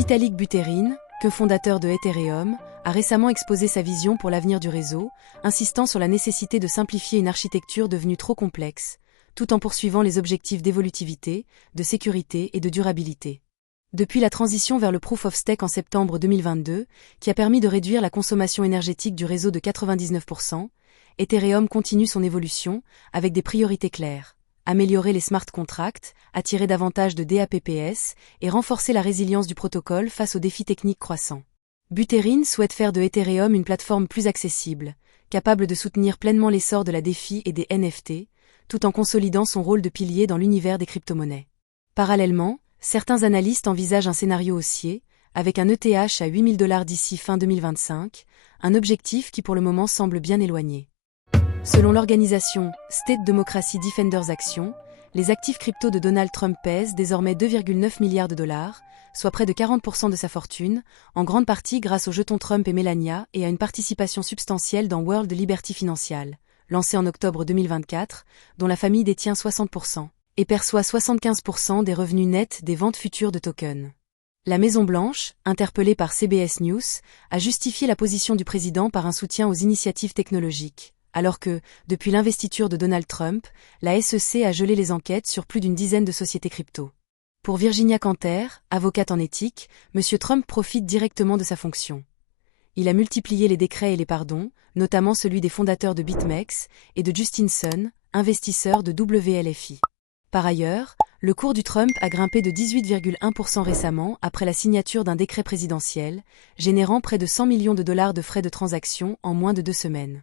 Vitalik Buterin, cofondateur de Ethereum, a récemment exposé sa vision pour l'avenir du réseau, insistant sur la nécessité de simplifier une architecture devenue trop complexe, tout en poursuivant les objectifs d'évolutivité, de sécurité et de durabilité. Depuis la transition vers le Proof of Stake en septembre 2022, qui a permis de réduire la consommation énergétique du réseau de 99%, Ethereum continue son évolution, avec des priorités claires. Améliorer les smart contracts, attirer davantage de DApps et renforcer la résilience du protocole face aux défis techniques croissants. Buterin souhaite faire de Ethereum une plateforme plus accessible, capable de soutenir pleinement l'essor de la DeFi et des NFT, tout en consolidant son rôle de pilier dans l'univers des crypto-monnaies. Parallèlement, certains analystes envisagent un scénario haussier, avec un ETH à $8 000 d'ici fin 2025, un objectif qui pour le moment semble bien éloigné. Selon l'organisation State Democracy Defenders Action, les actifs crypto de Donald Trump pèsent désormais 2,9 milliards de dollars, soit près de 40% de sa fortune, en grande partie grâce aux jetons Trump et Melania et à une participation substantielle dans World Liberty Financial, lancé en octobre 2024, dont la famille détient 60%, et perçoit 75% des revenus nets des ventes futures de tokens. La Maison-Blanche, interpellée par CBS News, a justifié la position du président par un soutien aux initiatives technologiques, alors que, depuis l'investiture de Donald Trump, la SEC a gelé les enquêtes sur plus d'une dizaine de sociétés crypto. Pour Virginia Canter, avocate en éthique, M. Trump profite directement de sa fonction. Il a multiplié les décrets et les pardons, notamment celui des fondateurs de BitMEX et de Justin Sun, investisseur de WLFI. Par ailleurs, le cours du Trump a grimpé de 18,1% récemment après la signature d'un décret présidentiel, générant près de 100 millions de dollars de frais de transaction en moins de 2 semaines.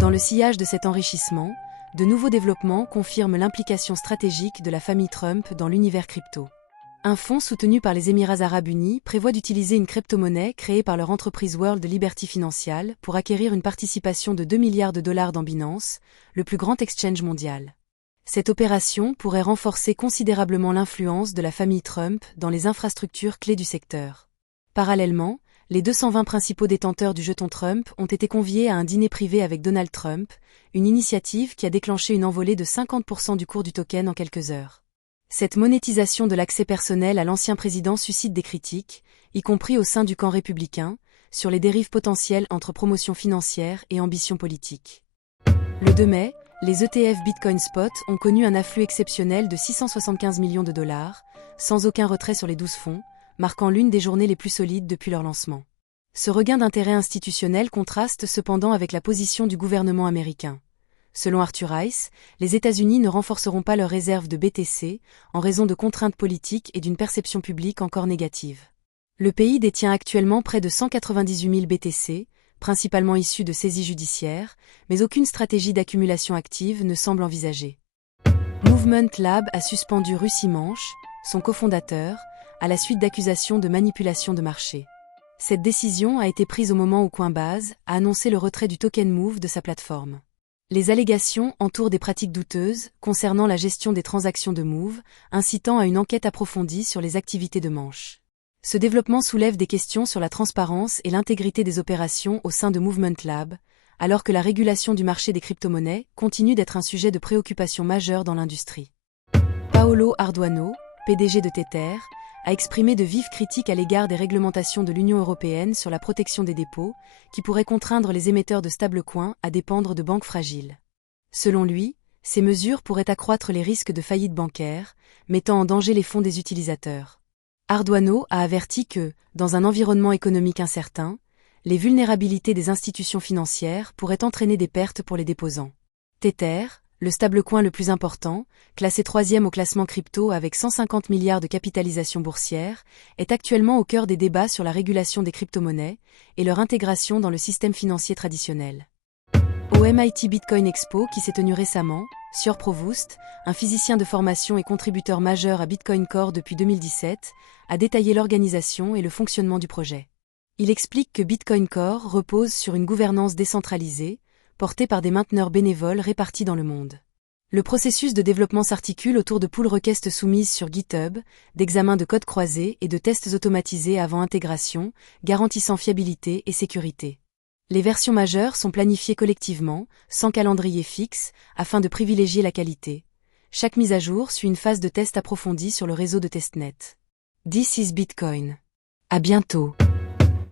Dans le sillage de cet enrichissement, de nouveaux développements confirment l'implication stratégique de la famille Trump dans l'univers crypto. Un fonds soutenu par les Émirats arabes unis prévoit d'utiliser une crypto-monnaie créée par leur entreprise World Liberty Financial pour acquérir une participation de 2 milliards de dollars dans Binance, le plus grand exchange mondial. Cette opération pourrait renforcer considérablement l'influence de la famille Trump dans les infrastructures clés du secteur. Parallèlement, les 220 principaux détenteurs du jeton Trump ont été conviés à un dîner privé avec Donald Trump, une initiative qui a déclenché une envolée de 50% du cours du token en quelques heures. Cette monétisation de l'accès personnel à l'ancien président suscite des critiques, y compris au sein du camp républicain, sur les dérives potentielles entre promotion financière et ambition politique. Le 2 mai, les ETF Bitcoin Spot ont connu un afflux exceptionnel de 675 millions de dollars, sans aucun retrait sur les 12 fonds, marquant l'une des journées les plus solides depuis leur lancement. Ce regain d'intérêt institutionnel contraste cependant avec la position du gouvernement américain. Selon Arthur Rice, les États-Unis ne renforceront pas leurs réserves de BTC en raison de contraintes politiques et d'une perception publique encore négative. Le pays détient actuellement près de 198 000 BTC, principalement issus de saisies judiciaires, mais aucune stratégie d'accumulation active ne semble envisagée. Movement Lab a suspendu Russie Manche, son cofondateur, à la suite d'accusations de manipulation de marché. Cette décision a été prise au moment où Coinbase a annoncé le retrait du token Move de sa plateforme. Les allégations entourent des pratiques douteuses concernant la gestion des transactions de Move, incitant à une enquête approfondie sur les activités de Manche. Ce développement soulève des questions sur la transparence et l'intégrité des opérations au sein de Movement Lab, alors que la régulation du marché des crypto-monnaies continue d'être un sujet de préoccupation majeur dans l'industrie. Paolo Ardoino, PDG de Tether, a exprimé de vives critiques à l'égard des réglementations de l'Union européenne sur la protection des dépôts, qui pourraient contraindre les émetteurs de stablecoins à dépendre de banques fragiles. Selon lui, ces mesures pourraient accroître les risques de faillite bancaire, mettant en danger les fonds des utilisateurs. Ardoino a averti que, dans un environnement économique incertain, les vulnérabilités des institutions financières pourraient entraîner des pertes pour les déposants. Tether, le stablecoin le plus important, classé 3e au classement crypto avec 150 milliards de capitalisation boursière, est actuellement au cœur des débats sur la régulation des crypto-monnaies et leur intégration dans le système financier traditionnel. Au MIT Bitcoin Expo qui s'est tenu récemment, Sior Provoost, un physicien de formation et contributeur majeur à Bitcoin Core depuis 2017, a détaillé l'organisation et le fonctionnement du projet. Il explique que Bitcoin Core repose sur une gouvernance décentralisée, portée par des mainteneurs bénévoles répartis dans le monde. Le processus de développement s'articule autour de pull requests soumises sur GitHub, d'examens de code croisé et de tests automatisés avant intégration, garantissant fiabilité et sécurité. Les versions majeures sont planifiées collectivement, sans calendrier fixe, afin de privilégier la qualité. Chaque mise à jour suit une phase de test approfondie sur le réseau de testnet. This is Bitcoin. À bientôt.